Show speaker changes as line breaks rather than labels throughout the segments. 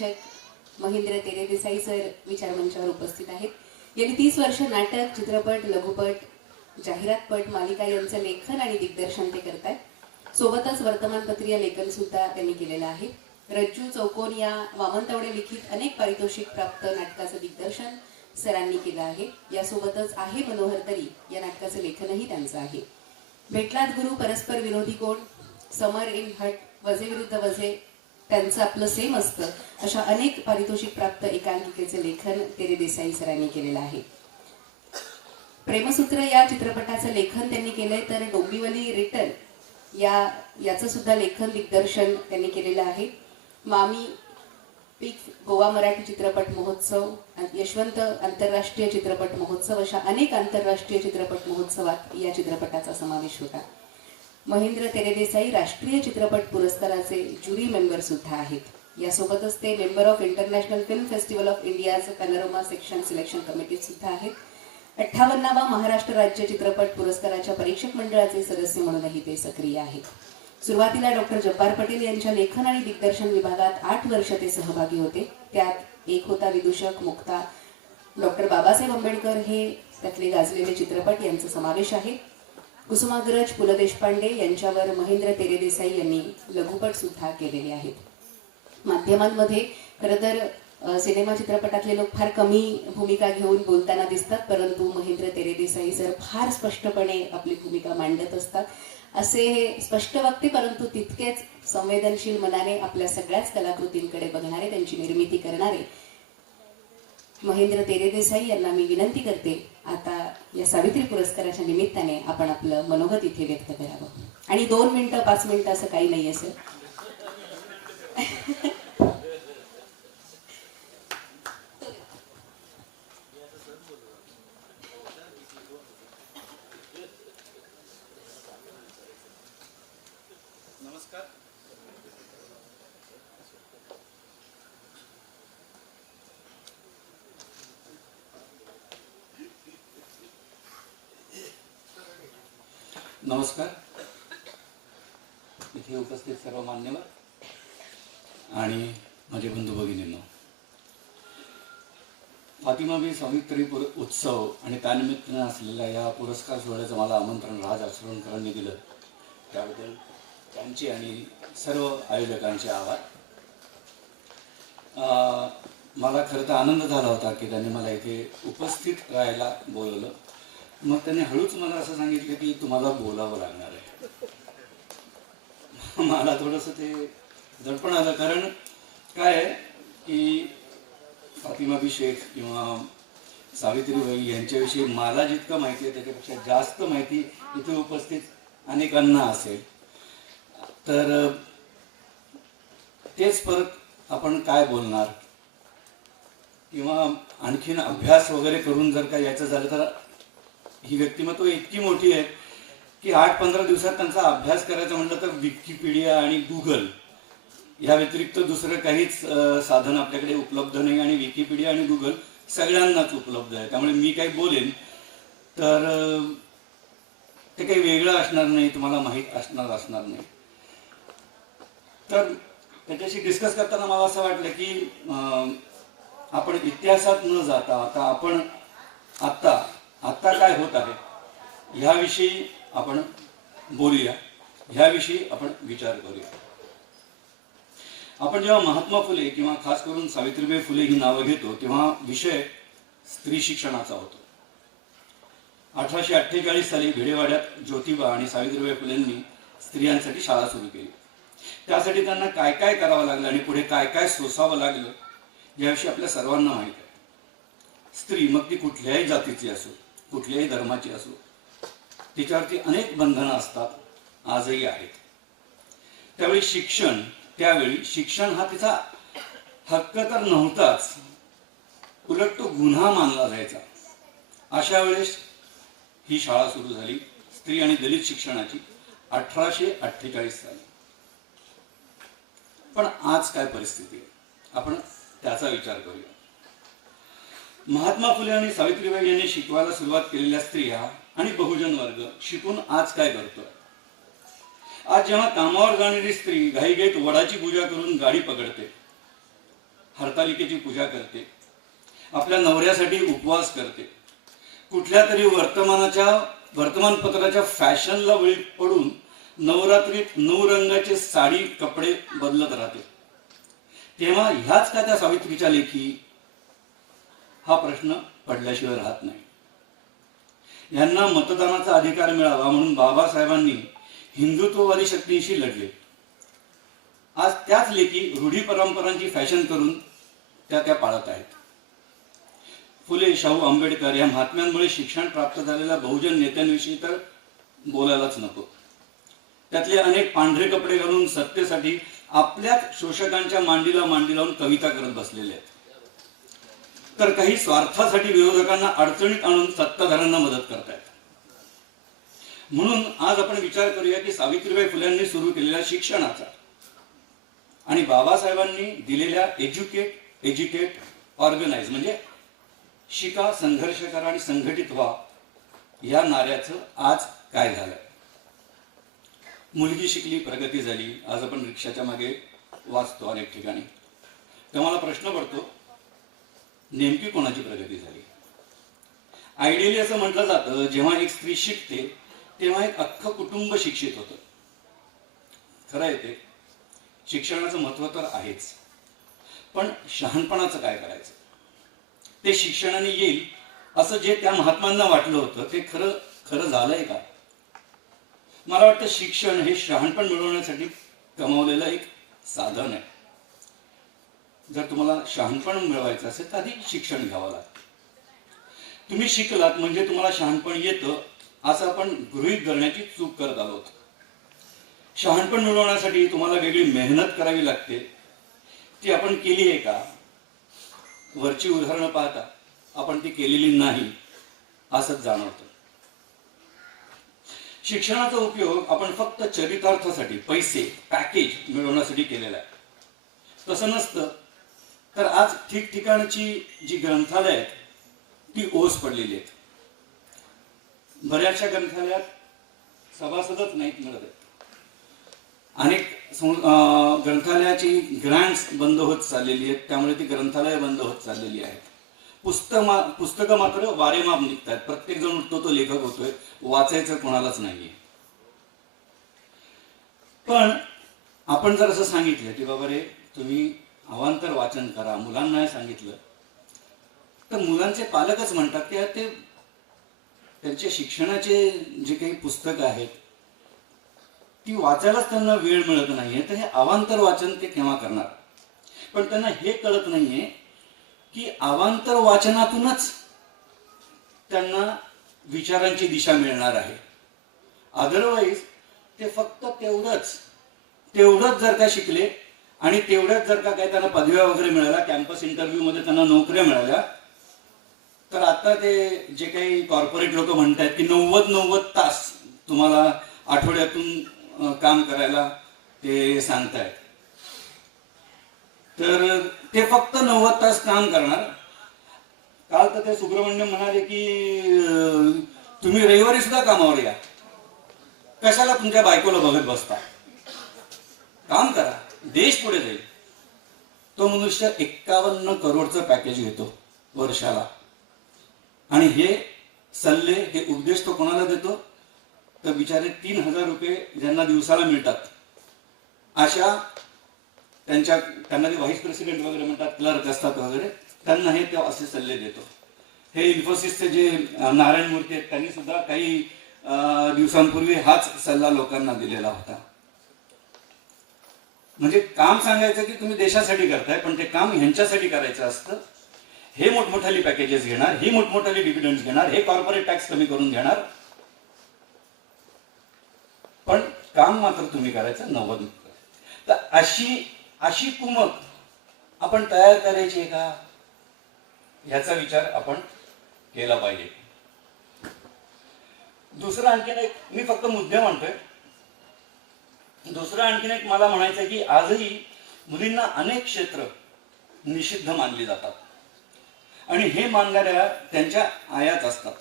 दिग्दर्शक महेंद्र तेरे देसाई सर विचारमंचावर उपस्थित आहेत. गेली तीस वर्ष नाटक चित्रपट लघुपट जाहिरातपट मालिका यांचं लेखन आणि दिग्दर्शन ते करतात सोबतच वर्तमानपत्रीय लेखन सुद्धा त्यांनी केलेलं आहे. रज्जू चौकोन या वामनतवडे लिखित अनेक पारितोषिक प्राप्त नाटकाचं दिग्दर्शन सरांनी केलं आहे. यासोबतच आहे मनोहर तरी. या नाटकाचं लेखनही त्यांचं आहे. भेटलात गुरु परस्पर विरोधी कोण? समर इन हट वजे विरुद्ध वजे त्यांचं आपलं सेम असतं. अशा अनेक पारितोषिक प्राप्त एकांकिकेचे लेखन तेरे देसाई सरांनी केलेलं आहे. प्रेमसूत्र या चित्रपटाचं लेखन त्यांनी केलंय तर डोंबिवली रिटर्न या याचं सुद्धा लेखन दिग्दर्शन त्यांनी केलेलं आहे. मामी पिक गोवा मराठी चित्रपट महोत्सव यशवंत आंतरराष्ट्रीय चित्रपट महोत्सव अशा अनेक आंतरराष्ट्रीय चित्रपट महोत्सवात या चित्रपटाचा समावेश होता. महेंद्र तेरेदेसाई राष्ट्रीय चित्रपट पुरस्काराचे ज्युरी मेंबर सुद्धा आहेत. यासोबतच ते member of international film festival of इंडियाचं पॅनोरमा सेक्शन सिलेक्शन कमिटीत सुद्धा आहेत. अठ्ठावन्नावा महाराष्ट्र राज्य चित्रपट पुरस्काराच्या परीक्षक मंडळाचे सदस्य म्हणूनही ते सक्रिय आहेत. सुरुवातीला डॉक्टर जब्बार पटेल यांच्या लेखन आणि दिग्दर्शन विभागात आठ वर्ष ते सहभागी होते. त्यात एक होता विदूषक मुक्ता. डॉक्टर बाबासाहेब आंबेडकर हे त्यातले गाजलेले चित्रपट यांचा समावेश आहे. कुसुमाग्रज पु ल देशपांडे यांच्यावर महेंद्र तेरेदेसाई यांनी लघुपट सुद्धा केलेले आहेत. माध्यमांमध्ये खरं तर सिनेमा चित्रपटातले लोक फार कमी भूमिका घेऊन बोलताना दिसतात परंतु महेंद्र तेरेदेसाई सर फार स्पष्टपणे आपली भूमिका मांडत असतात. असे हे स्पष्ट वक्ते परंतु तितकेच संवेदनशील मनाने आपल्या सगळ्याच कलाकृतींकडे बघणारे त्यांची निर्मिती करणारे महेंद्र तेरेदेसाई यांना मी विनंती करते आता या सावित्री पुरस्काराच्या निमित्ताने आपण आपलं मनोगत इथे व्यक्त करावं. आणि दोन मिनिटं पाच मिनिटं असं काही नाही सर.
नमस्कार. इथे उपस्थित सर्व मान्यवर आणि माझे बंधू भगिनींनो. फातिमाबी स्वामित्री पुर उत्सव आणि त्यानिमित्तानं असलेल्या या पुरस्कार सोहळ्याचं मला आमंत्रण राज आचरणकरांनी दिलं. त्याबद्दल त्यांचे आणि सर्व आयोजकांचे आभार. मला खरं तर आनंद झाला होता की त्यांनी मला इथे उपस्थित राहायला बोलवलं. मग त्यांनी हळूच मला असं सांगितलं की तुम्हाला बोलावं लागणार आहे. मला थोडंसं ते दडपण आलं. कारण काय आहे की फातिमाबी शेख किंवा सावित्रीबाई यांच्याविषयी मला जितकं माहिती आहे त्याच्यापेक्षा जास्त माहिती इथे उपस्थित अनेकांना असेल. तर तेच परत आपण काय बोलणार? किंवा आणखीन अभ्यास वगैरे करून जर का यायचं झालं तर ही व्यक्तिमत्व इतकी मोठी आहेत की आठ पंधरा दिवसात त्यांचा अभ्यास करायचा म्हटलं तर विकिपीडिया आणि गुगल या व्यतिरिक्त दुसरं काहीच साधन आपल्याकडे उपलब्ध नाही आणि विकिपीडिया आणि गुगल सगळ्यांनाच उपलब्ध आहे. त्यामुळे मी काही बोलेन तर ते काही वेगळं असणार नाही तुम्हाला माहीत असणार असणार नाही. तर त्याच्याशी डिस्कस करताना मला असं वाटलं की आपण इतिहासात न जाता आता आपण आत्ता आत्ता काय होत आहे? ह्याविषयी आपण बोलूया. ह्याविषयी आपण विचार करूया. आपण जेव्हा महात्मा फुले किंवा खास करून सावित्रीबाई फुले ही नावं घेतो तेव्हा विषय स्त्री शिक्षणाचा होतो. अठराशे अठ्ठेचाळीस साली भिडेवाड्यात ज्योतिबा आणि सावित्रीबाई फुलेंनी स्त्रियांसाठी शाळा सुरू केली. त्यासाठी त्यांना काय काय करावं लागलं आणि पुढे काय काय सोसावं लागलं याविषयी आपल्या सर्वांना माहीत आहे. स्त्री मग ती कुठल्याही जातीची असो कुठल्याही धर्माची असो. तिच्यावरती अनेक बंधनं असतात आजही आहेत. त्यावेळी शिक्षण त्यावेळी शिक्षण हा तिचा हक्क तर नव्हताच उलट तो गुन्हा मानला जायचा. अशा वेळेस ही शाळा सुरू झाली स्त्री आणि दलित शिक्षणाची अठराशे अठ्ठेचाळीस साली. पण आज काय परिस्थिती आहे? आपण त्याचा विचार करूया. महात्मा फुले आणि सावित्रीबाई यांनी शिकवायला सुरुवात केलेल्या स्त्रिया आणि बहुजन वर्ग शिकून आज काय करतोय आज जेव्हा कामावर जाणारी स्त्री घाईघाईत वडाची पूजा करून गाडी पकडते हरतालिकेची पूजा करते आपल्या नवऱ्यासाठी उपवास करते कुठल्या तरी वर्तमानाच्या वर्तमानपत्राच्या फॅशनला बळी पडून नवरात्रीत नऊ रंगाचे साडी कपडे बदलत राहते. तेव्हा ह्याच का त्या सावित्रीच्या लेखी हा प्रश्न पडल्याशिवाय राहत नाही. यांना मतदानाचा अधिकार मिळावा म्हणून बाबासाहेबांनी हिंदुत्ववादी शक्तीशी लढले. आज त्याच लेखी रूढी परंपरांची फॅशन करून त्या त्या पाळत आहेत. फुले शाहू आंबेडकर या महात्म्यांमुळे शिक्षण प्राप्त झालेल्या बहुजन नेत्यांविषयी तर बोलायलाच नको. त्यातले अनेक पांढरे कपडे घालून सत्तेसाठी आपल्याच शोषकांच्या मांडीला मांडी लावून कविता करत बसलेले आहेत. तर काही स्वार्थासाठी विरोधकांना अडचणीत आणून सत्ताधाऱ्यांना मदत करतायत. म्हणून आज आपण विचार करूया की सावित्रीबाई फुल्यांनी सुरू केलेल्या शिक्षणाचा आणि बाबासाहेबांनी दिलेल्या एज्युकेट एज्युकेट ऑर्गनाइज म्हणजे शिका संघर्ष करा आणि संघटित व्हा या नाऱ्याचं आज काय झालंय मुलगी शिकली प्रगती झाली. आज आपण रिक्षाच्या मागे वाचतो अनेक ठिकाणी. तर मला प्रश्न पडतो नेमकी कोणाची प्रगती झाली? आयडियली असं म्हटलं जातं जेव्हा एक स्त्री शिकते तेव्हा एक अख्खं कुटुंब शिक्षित होतं. खरं आहे ते. शिक्षणाचं महत्त्व तर आहेच. पण शहाणपणाचं काय करायचं? ते शिक्षणाने येईल असं जे त्या महात्मांना वाटलं होतं ते खरं खरं झालंय का? मला वाटतं शिक्षण हे शहाणपण मिळवण्यासाठी कमावलेलं एक साधन आहे. जर तुम्हाला शहाणपण मिळवायचं असेल तर आधी शिक्षण घ्यावं लागतं. तुम्ही शिकलात म्हणजे तुम्हाला शहाणपण येतं असं आपण गृहीत धरण्याची चूक करत आलो शहाणपण मिळवण्यासाठी तुम्हाला वेगळी मेहनत करावी लागते. ती आपण केली आहे का? वरची उदाहरणं पाहता आपण ती केलेली नाही असंच जाणवतं. शिक्षणाचा उपयोग आपण फक्त चरितार्थासाठी पैसे पॅकेज मिळवण्यासाठी केलेला आहे. तसं नसतं तर आज ठिकठिकाणची जी ग्रंथालय आहेत ती ओस पडलेली आहेत. बऱ्याचशा ग्रंथालयात सभासदच नाहीत मिळत आहेत. अनेक ग्रंथालयाची ग्रँट्स बंद होत चाललेली आहेत त्यामुळे ती ग्रंथालय बंद होत चाललेली आहेत. पुस्तक मा पुस्तकं मात्र वारेमाप निघत आहेत प्रत्येक जण उठतो तो लेखक होतोय वाचायचं कोणालाच नाहीये. पण आपण जर असं सांगितलं की बाबा रे तुम्ही अवांतर वाचन करा मुलांना सांगितलं. तर मुलांचे पालकच म्हणतात की ते त्यांच्या शिक्षणाचे जे काही पुस्तकं आहेत ती वाचायलाच त्यांना वेळ मिळत नाहीये तर हे अवांतर वाचन ते केव्हा करणार? पण त्यांना हे कळत नाहीये की अवांतर वाचनातूनच त्यांना विचारांची दिशा मिळणार आहे. अदरवाईज ते फक्त तेवढंच तेवढंच जर का शिकले आणि तेवढ्याच जर का काही त्यांना पदव्या वगैरे मिळाल्या कॅम्पस इंटरव्ह्यू मध्ये त्यांना नोकऱ्या मिळाल्या तर आता ते जे काही कॉर्पोरेट लोक म्हणतात की नव्वद नव्वद तास तुम्हाला आठवड्यातून काम करायला ते सांगतायत. तर ते फक्त नव्वद तास काम करणार. काल तर ते सुब्रमण्यम म्हणाले की तुम्ही रविवारी सुद्धा कामावर या. कशाला तुमच्या बायकोला बघत बसता? काम करा. देश पुढे जाईल. तो मनुष्य एक्कावन्न करोडचं पॅकेज घेतो वर्षाला. आणि हे सल्ले हे उपदेश तो कोणाला देतो? तर बिचारे तीन हजार रुपये ज्यांना दिवसाला मिळतात. अशा त्यांच्या त्यांना ते व्हाईस प्रेसिडेंट वगैरे म्हणतात क्लर्क असतात वगैरे त्यांना हे तो असे सल्ले देतो. हे इन्फोसिसचे जे नारायण मूर्ती आहेत त्यांनी सुद्धा काही दिवसांपूर्वी हाच सल्ला लोकांना दिलेला होता. म्हणजे काम सांगायचं की तुम्ही देशासाठी करताय पण ते काम ह्यांच्यासाठी करायचं असतं. हे मोठमोठाली पॅकेजेस घेणार ही मोठमोठाली डिव्हिडंड घेणार हे कॉर्पोरेट टॅक्स कमी करून घेणार. पण काम मात्र तुम्ही करायचं नव्वद तर अशी अशी कुमक आपण तयार करायची आहे का? ह्याचा विचार आपण केला पाहिजे. दुसरं आणखीन एक मी फक्त मुद्दे म्हणतोय दुसरं आणखीन एक मला म्हणायचं आहे की आजही मुलींना अनेक क्षेत्र निषिद्ध मानली जातात. आणि हे मानणाऱ्या त्यांच्या आयाच असतात.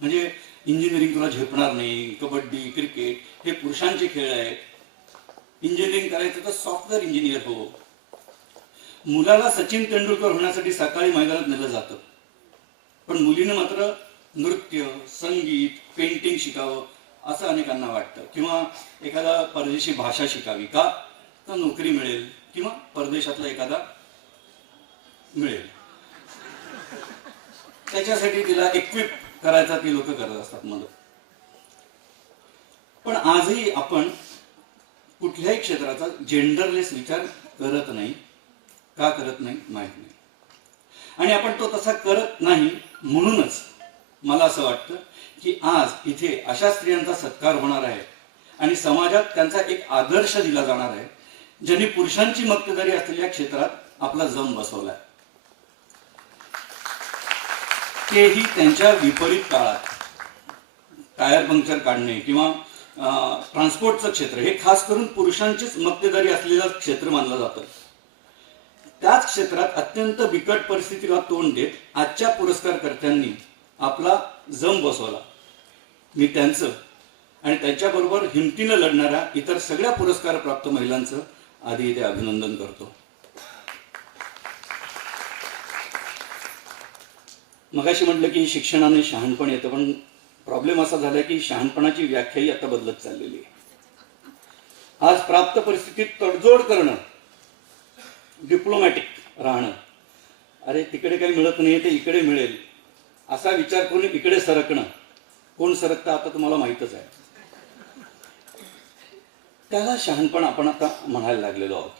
म्हणजे इंजिनिअरिंग तुला झेपणार नाही कबड्डी क्रिकेट हे पुरुषांचे खेळ आहेत. इंजिनिअरिंग करायचं तर सॉफ्टवेअर इंजिनियर हो. मुलाला सचिन तेंडुलकर होण्यासाठी सकाळी मैदानात नेलं जातं. पण मुलीनं मात्र नृत्य संगीत पेंटिंग शिकावं. असं अनेकांना वाटतं. किंवा एखादा परदेशी भाषा शिकावी का? तर नोकरी मिळेल. किंवा परदेशातला एखादा मिळेल. त्याच्यासाठी तिला इक्विप करायचा ती लोक करत असतात मदत. पण आजही आपण कुठल्याही क्षेत्राचा जेंडरलेस विचार करत नाही. का करत नाही? माहीत नाही. आणि आपण तो तसा करत नाही म्हणूनच मला असं वाटतं की आज इथे अशा स्त्रियांचा सत्कार होणार आहे आणि समाजात त्यांचा एक आदर्श दिला जाणार आहे ज्यांनी पुरुषांची मक्तेदारी असलेल्या क्षेत्रात आपला जम बसवलाय. तेही त्यांच्या विपरीत काळात. टायर पंक्चर काढणे किंवा ट्रान्सपोर्टचं क्षेत्र हे खास करून पुरुषांचीच मक्तेदारी असलेलं क्षेत्र मानलं जातं. त्याच क्षेत्रात अत्यंत बिकट परिस्थितीला तोंड देत आजच्या पुरस्कारकर्त्यांनी आपला जम बसवला. मी त्यांचं आणि त्यांच्याबरोबर हिमतीनं लढणाऱ्या इतर सगळ्या पुरस्कार प्राप्त महिलांचं आधी इथे अभिनंदन करतो. मगाशी म्हटलं की शिक्षणाने शहाणपण येतं पण प्रॉब्लेम असा झाला की शहाणपणाची व्याख्याही आता बदलत चाललेली आहे. आज प्राप्त परिस्थितीत तडजोड करणं डिप्लोमॅटिक राहणं अरे तिकडे काही मिळत नाही ते इकडे मिळेल. असा विचार करून इकडे सरकणं. कोण सरकतं आता तुम्हाला माहीतच आहे. त्याला शहाणपण आपण आता म्हणायला लागलेलो आहोत.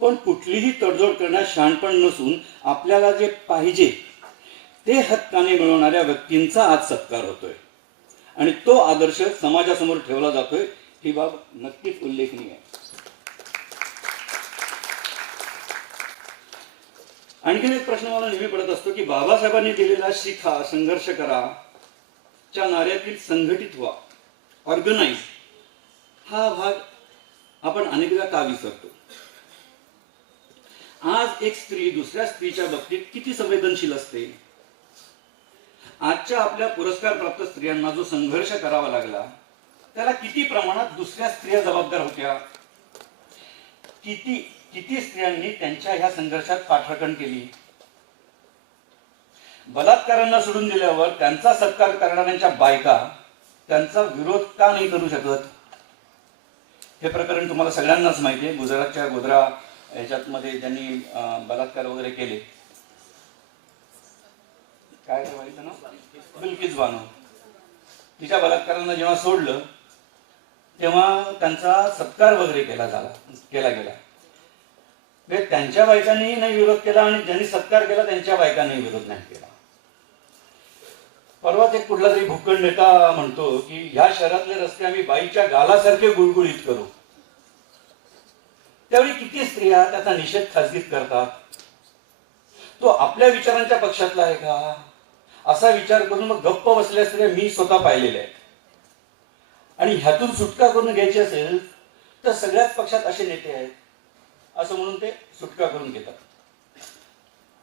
पण कुठलीही तडजोड करण्यास शहाणपण नसून आपल्याला जे पाहिजे ते हक्काने मिळवणाऱ्या व्यक्तींचा आज सत्कार होतोय. आणि तो आदर्श समाजासमोर ठेवला जातोय ही बाब नक्कीच उल्लेखनीय आहे. आणखीन एक प्रश्न मला नेहमी पडत असतो की बाबासाहेबांनी दिलेला शिखा संघर्ष करा च्या नाऱ्यातील संघटित व्हा ऑर्गनाइज हा भाग आपण अनेकदा का विसरतो? आज एक स्त्री दुसऱ्या स्त्रीच्या बाबतीत किती संवेदनशील असते? आजच्या आपल्या पुरस्कार प्राप्त स्त्रियांना जो संघर्ष करावा लागला त्याला किती प्रमाणात दुसऱ्या स्त्रिया जबाबदार होत्या? किती किती स्त्रियांनी त्यांच्या ह्या संघर्षात पाठराखण केली? बलात्कारांना सोडून दिल्यावर त्यांचा सत्कार करणाऱ्यांच्या बायका त्यांचा विरोध का नाही करू शकत? हे प्रकरण तुम्हाला सगळ्यांनाच माहिती आहे. गुजरातच्या गोधरा याच्यात मध्ये ज्यांनी बलात्कार वगैरे केले. काय व्हायचं ना बिल्किस बानो तिच्या बलात्कारांना जेव्हा सोडलं तेव्हा त्यांचा सत्कार वगैरे केला झाला केला गेला. म्हणजे त्यांच्या बायकांनीही नाही विरोध केला आणि ज्यांनी सत्कार केला त्यांच्या बायकांनी विरोध नाही केला. परवाच एक कुठला तरी भूखंड नेता म्हणतो की ह्या शहरातले रस्ते आम्ही बाईच्या गालासारखे गुळगुळीत करू. त्यावेळी किती स्त्रिया त्याचा निषेध खाजगीत करतात? तो आपल्या विचारांच्या पक्षातला आहे का? असा विचार करून मग गप्प बसल्या स्त्रिया मी स्वतः पाहिलेल्या आहेत. आणि ह्यातून सुटका करून घ्यायची असेल तर सगळ्याच पक्षात असे नेते आहेत. असं म्हणून ते सुटका करून घेतात.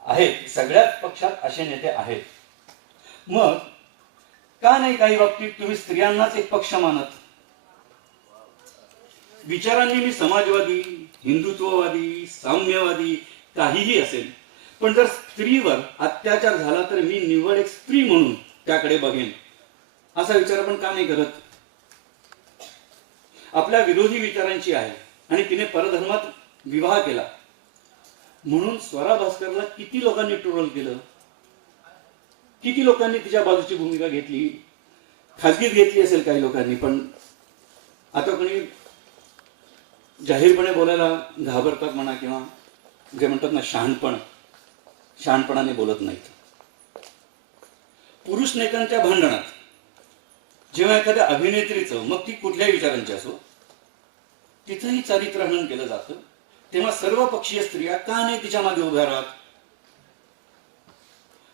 आहेत सगळ्याच पक्षात असे नेते आहेत. मग का नाही काही बाबतीत तुम्ही स्त्रियांनाच एक पक्ष मानत? विचारांनी मी समाजवादी हिंदुत्ववादी साम्यवादी काहीही असेल पण जर स्त्रीवर अत्याचार झाला तर मी निवड एक स्त्री म्हणून त्याकडे बघेन. असा विचार आपण का नाही करत? आपल्या विरोधी विचारांची आहे आणि तिने परधर्मात विवाह केला. म्हणून स्वरा भास्करला किती लोकांनी ट्रोल केलं? किती लोकांनी तिच्या बाजूची भूमिका घेतली? खाजगीत घेतली असेल काही लोकांनी पण आता कोणी जाहीरपणे बोलायला घाबरतात म्हणा किंवा जे म्हणतात ना शहाणपण शहाणपणाने बोलत नाहीत. पुरुष नेत्यांच्या भांडणात जेव्हा एखाद्या अभिनेत्रीचं मग ती कुठल्याही विचारांची असो तिथंही चारित्रहनन केलं जातं. तेव्हा सर्व पक्षीय स्त्रिया का नाही तिच्यामागे उभ्या राहत.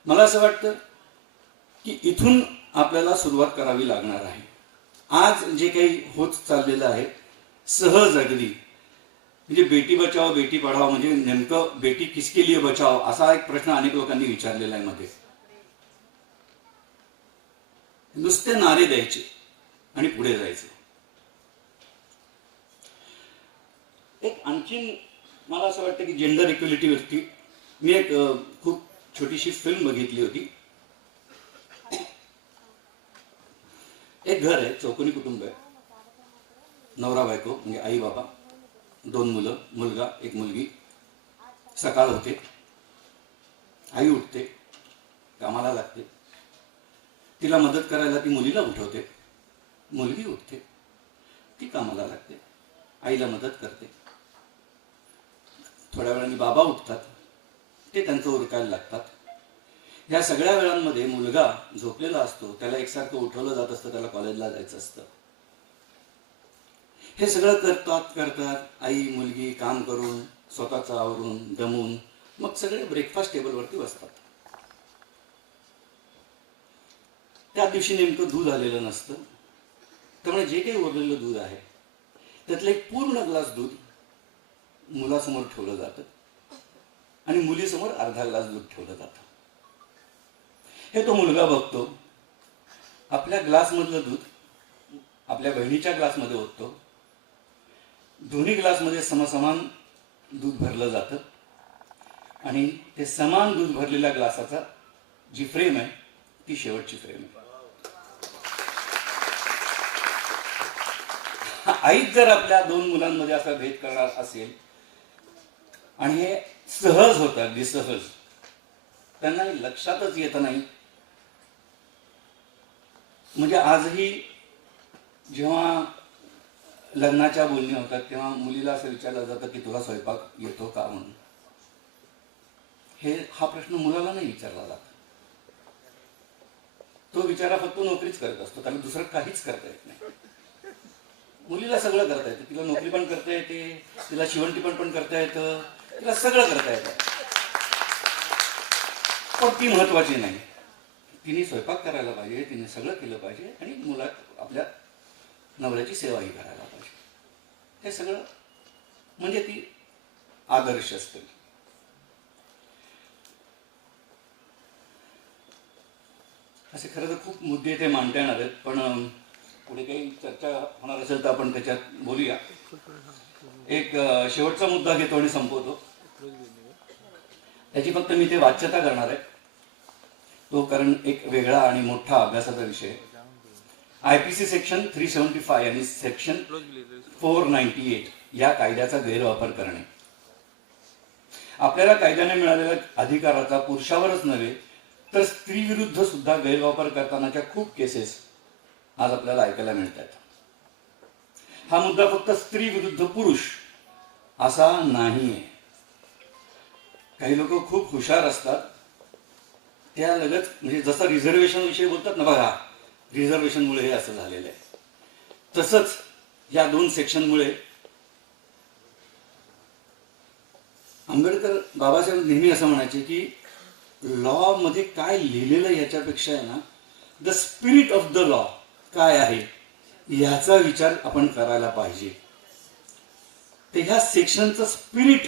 मला असं वाटतं की इथून आपल्याला सुरुवात करावी लागणार आहे. आज जे काही होत चाललेलं आहे सहज अगदी. म्हणजे बेटी बचाव बेटी पढाव म्हणजे नेमकं बेटी किसके लिए बचाव असा एक प्रश्न अनेक लोकांनी विचारलेला आहे मध्ये. नुसते नारे द्यायचे आणि पुढे जायचे. एक आणखीन मला असं वाटतं की जेंडर इक्वेलिटीवरती मी एक खूप छोटीशी फिल्म बघितली होती. एक घर आहे चौकोनी कुटुंब आहे. नवरा बायको म्हणजे आई बाबा दोन मुलं मुलगा एक मुलगी. सकाळ होते. आई उठते कामाला लागते. तिला मदत करायला ती मुलीला उठवते. मुलगी उठते ती कामाला लागते. आईला मदत करते. थोड्या वेळाने बाबा उठतात. ते त्यांचं उरकायला लागतात. ह्या सगळ्या वेळांमध्ये मुलगा झोपलेला असतो त्याला एकसारखं उठवलं जात असतं त्याला कॉलेजला जायचं असतं. हे सगळं करतात करतात. आई मुलगी काम करून स्वतःचं आवरून दमून मग सगळे ब्रेकफास्ट टेबलवरती बसतात. त्या दिवशी नेमकं दूध आलेलं नसतं. त्यामुळे जे काही उरलेलं दूध आहे त्यातलं एक पूर्ण ग्लास दूध मुलासमोर ठेवलं जातं. आणि मुलीसमोर अर्धा ग्लास दूध ठेवलं जातं. हे तो मुलगा बघतो. आपल्या ग्लासमधलं दूध आपल्या बहिणीच्या ग्लासमध्ये ओततो. दोन्ही ग्लासमध्ये समसमान दूध भरलं जातं. आणि ते समान दूध भरलेल्या ग्लासाचा जी फ्रेम आहे ती शेवटची फ्रेम आहे. आईच जर आपल्या दोन मुलांमध्ये असा भेद करणार असेल आणि हे सहज होतं अगदी सहज. त्यांना लक्षातच येत नाही. म्हणजे आजही जेव्हा लग्नाच्या बोलणी होतात तेव्हा मुलीला असं विचारलं जातं की तुला स्वयंपाक येतो का? म्हणून. हे हा प्रश्न मुलाला नाही विचारला जात. तो विचारा फक्त नोकरीच करत असतो त्याला दुसरं काहीच करता येत नाही. मुलीला सगळं करता येतं. तिला नोकरी पण करता येते तिला शिवणटीपण पण करता येतं. तिला सगळं करता येतं. पण ती महत्वाची नाही. तिने स्वयंपाक करायला पाहिजे तिने सगळं केलं पाहिजे आणि मुला आपल्या नवऱ्याची सेवाही करायला पाहिजे. हे सगळं म्हणजे ती आदर्श असते. असे खरं तर खूप मुद्दे ते मांडता येणार आहेत पण पुढे काही चर्चा होणार असेल तर आपण त्याच्यात बोलूया. एक शेवटचा मुद्दा घेतो आणि संपवतो. त्याची फक्त मी ते वाच्यता करणार आहे. तो कारण एक वेगळा आणि मोठा अभ्यासाचा विषय I P C section three seventy five आणि सेक्शन फोर नाईन्टी एट या कायद्याचा गैरवापर करणे. आपल्याला कायद्याने मिळालेल्या अधिकाराचा पुरुषावरच नव्हे तर स्त्री विरुद्ध सुद्धा गैरवापर करतानाच्या खूप केसेस आज आपल्याला ऐकायला मिळतात हा मुद्दा फक्त स्त्री विरुद्ध पुरुष असा नाही आहे काही लोक खूप हुशार असतात. त्या लगत म्हणजे जसं रिझर्वेशन विषयी बोलतात ना बघा रिझर्वेशनमुळे हे असं झालेलं आहे. तसंच या दोन सेक्शनमुळे आंबेडकर बाबासाहेब नेहमी असं म्हणायचे की लॉ मध्ये काय लिहिलेलं याच्यापेक्षा आहे ना the spirit of the law काय आहे? याचा विचार आपण करायला पाहिजे. तर ह्या सेक्शनचं स्पिरिट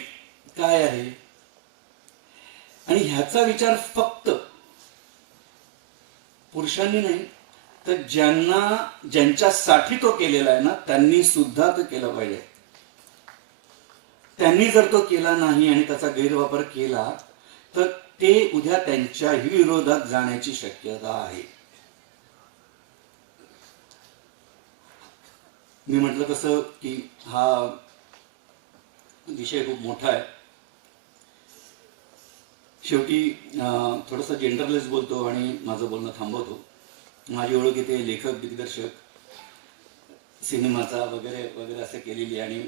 काय आहे? आणि ह्याचा विचार फक्त पुरुषांनी नाही तर ज्यांना ज्यांच्यासाठी तो केलेला आहे ना त्यांनी सुद्धा तो केला पाहिजे. त्यांनी जर तो केला नाही आणि त्याचा गैरवापर केला तर ते उद्या त्यांच्याही विरोधात जाण्याची शक्यता आहे. मी म्हटलं कसं की हा विषय खूप मोठा आहे. शेवटी थोडंसं जेंडरलेस बोलतो आणि माझं बोलणं थांबवतो. माझी ओळख इथे लेखक दिग्दर्शक सिनेमाचा वगैरे वगैरे असं केलेली आणि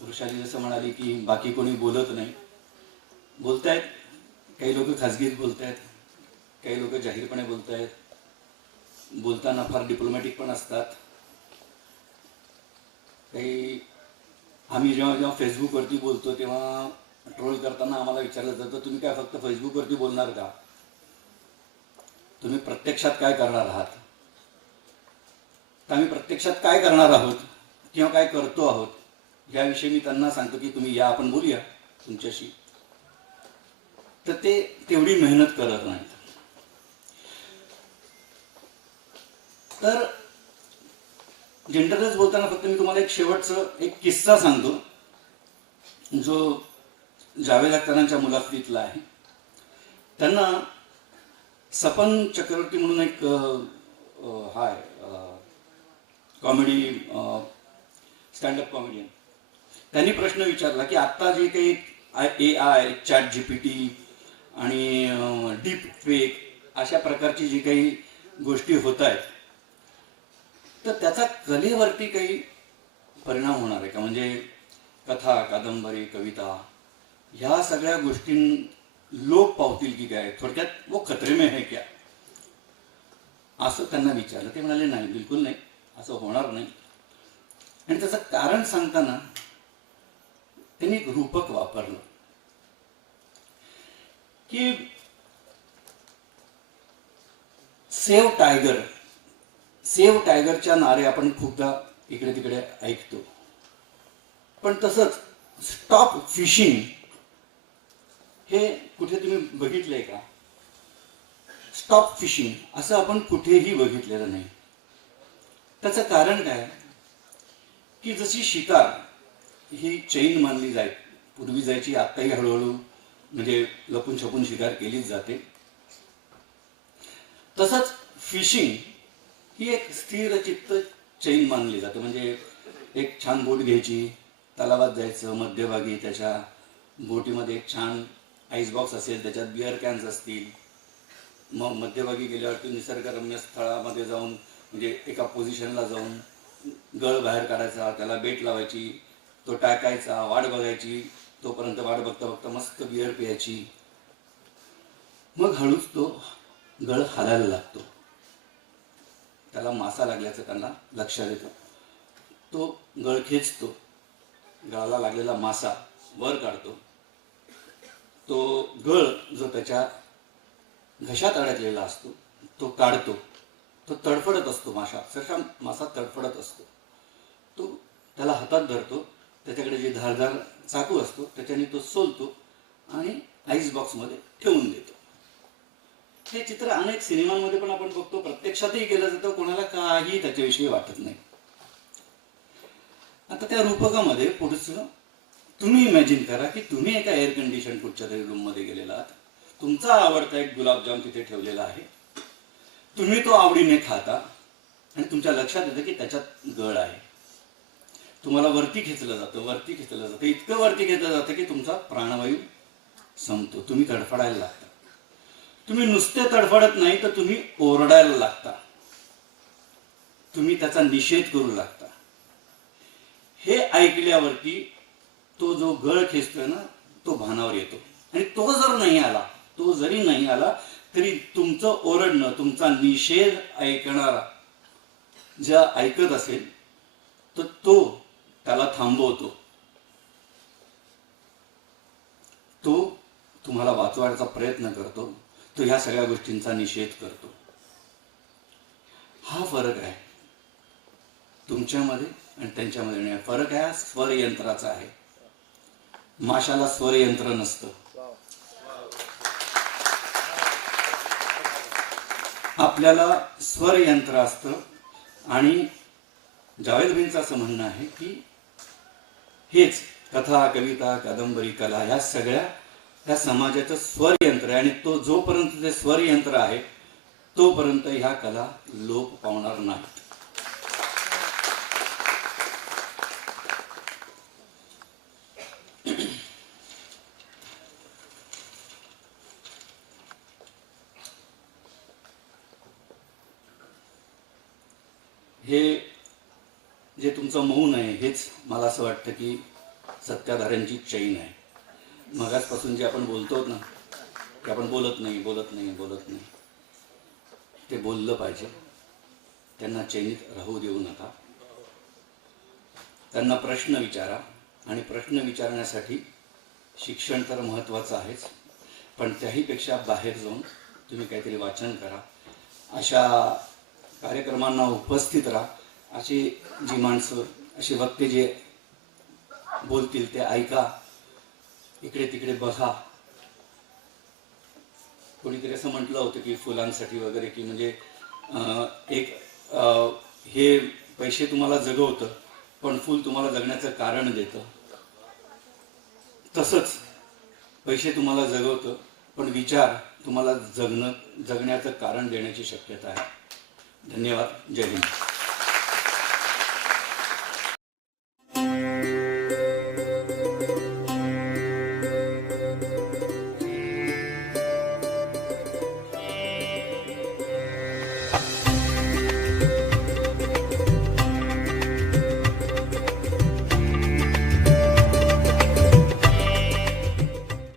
वृषाली जसं म्हणाली की बाकी कोणी बोलत नाही. बोलतायत काही लोक खाजगीत बोलतायत काही लोक जाहीरपणे बोलतायत. बोलताना फार डिप्लोमॅटिक पण असतात. काही आम्ही जेव्हा जेव्हा फेसबुकवरती बोलतो तेव्हा ट्रोल करताना आम्हाला विचारलं जातं तुम्ही काय फक्त फेसबुकवरती बोलणार का? तुम्ही प्रत्यक्षात काय करणार आहात? तर आम्ही प्रत्यक्षात काय करणार आहोत किंवा काय करतो आहोत याविषयी मी त्यांना सांगतो की तुम्ही या आपण बोलूया तुमच्याशी. तर ते तेवढी मेहनत करत नाहीत. तर जनरलच बोलताना फक्त मी तुम्हाला एक शेवटचं एक किस्सा सांगतो. जो जावेद अख्तरांच्या मुलाखतीतला आहे. त्यांना सपन चक्रवर्ती म्हणून एक हाय कॉमेडी स्टँडअप कॉमेडियन त्यांनी प्रश्न विचारला की आत्ता जे काही A I chat G P T आणि डीप फेक अशा प्रकारची जी काही गोष्टी होत आहेत तर त्याचा कलेवरती काही परिणाम होणार आहे का? म्हणजे कथा कादंबरी कविता ह्या सगळ्या गोष्टी लोक पावतील की काय? थोडक्यात वो खतरे में है क्या? असं त्यांना विचारलं. ते म्हणाले नाही बिलकुल नाही. असं होणार नाही. आणि त्याचं कारण सांगताना त्यांनी एक रूपक वापरलं. की सेव टायगर सेव टायगरच्या नारे आपण खूपदा इकडे तिकडे ऐकतो. पण तसंच स्टॉप फिशिंग हे कुठे तुम्ही बघितलंय का? स्टॉप फिशिंग असं आपण कुठेही बघितलेलं नाही. त्याचं कारण काय? की जशी शिकार ही चैन मानली जाय पूर्वी जायची आत्ताही हळूहळू म्हणजे लपून छपून शिकार केलीच जाते. तसंच फिशिंग ही एक स्थिर चित्त चैन मानली जाते. म्हणजे एक छान बोट घ्यायची तलावात जायचं मध्यभागी त्याच्या बोटीमध्ये एक छान आईस बॉक्स असेल त्याच्यात बिअर कॅन्स असतील. मग मध्यभागी गेल्यावरती निसर्गरम्य स्थळामध्ये जाऊन म्हणजे एका पोझिशनला जाऊन गळ बाहेर काढायचा त्याला बेट लावायची तो टाकायचा वाट बघायची तोपर्यंत वाट बघता बघता मस्त बिअर प्यायची. मग हळूच तो गळ हालायला लागतो. त्याला मासा लागल्याचं त्यांना लक्षात येतं. तो गळ खेचतो गळाला लागलेला मासा वर काढतो. तो गळ जो त्याच्या घशात अडकलेला असतो तो काढतो. तो तडफडत असतो माशा अक्षरशः मासा तडफडत असतो. तो त्याला हातात धरतो त्याच्याकडे जे धारधार चाकू असतो त्याच्याने तो सोलतो आणि आईस बॉक्समध्ये ठेवून देतो. हे चित्र अनेक सिनेमांमध्ये पण आपण बघतो. प्रत्यक्षातही केलं जातं. कोणाला काही त्याच्याविषयी वाटत नाही. आता त्या रूपकामध्ये पुढचं तुम्ही इमॅजिन करा की तुम्ही एका एअर कंडिशन कुठच्या तरी रूममध्ये गेलेला आहात. तुमचा आवडता एक गुलाबजाम तिथे ठेवलेला आहे. तुम्ही तो आवडीने खाता आणि तुमच्या लक्षात येतं की त्याच्यात गळ आहे. तुम्हाला वरती खेचलं जातं वरती खेचलं जातं. इतकं वरती घेतलं जातं की तुमचा प्राणवायू संपतो. तुम्ही तडफडायला लागता. तुम्ही नुसते तडफडत नाही तर तुम्ही ओरडायला लागता. तुम्ही त्याचा निषेध करू लागता. हे ऐकल्यावरती तो जो गळ खेचतोय ना तो भानावर येतो. आणि तो जर नाही आला तो जरी नाही आला तरी तुमचं ओरडणं तुमचा निषेध ऐकणारा ज्या ऐकत असेल तर तो त्याला थांबवतो. तो तुम्हाला वाचवायचा प्रयत्न करतो. तो ह्या सगळ्या गोष्टींचा निषेध करतो. हा फरक आहे. तुमच्यामध्ये आणि त्यांच्यामध्ये नाही. फरक आहे स्वर यंत्राचा आहे. माशाला स्वर यंत्र नसतं. आपल्याला स्वर यंत्र असतं. आणि जावेद भाईंचं असं म्हणणं आहे की हेच कथा कविता कादंबरी कला ह्या सगळ्या ह्या समाजाचं स्वरयंत्र आहे. आणि तो जोपर्यंत ते स्वरयंत्र आहे तोपर्यंत ह्या कला लोप पावणार नाहीत. हे जे तुमचं मौन आहे हेच मला असं वाटतं की सत्ताधाऱ्यांची चैन आहे. मगासपासून जे आपण बोलतो ना की आपण बोलत नाही बोलत नाही बोलत नाही. ते बोललं पाहिजे. त्यांना चैनीत राहू देऊ नका. त्यांना प्रश्न विचारा आणि प्रश्न विचारण्यासाठी शिक्षण तर महत्त्वाचं आहेच पण त्याहीपेक्षा बाहेर जाऊन तुम्ही काहीतरी वाचन करा. अशा कार्यक्रमांना उपस्थित राहा. अशी जी माणसं असे वक्ते जे बोलतील ते ऐका. इकडे तिकडे बघा. कोणीतरी असं म्हटलं होतं की फुलांसाठी वगैरे की म्हणजे एक हे पैसे तुम्हाला जगवतं पण फुल तुम्हाला जगण्याचं कारण देतं. तसंच पैसे तुम्हाला जगवतं पण विचार तुम्हाला जगणं जगण्याचं कारण देण्याची शक्यता आहे. धन्यवाद. जय हिंद.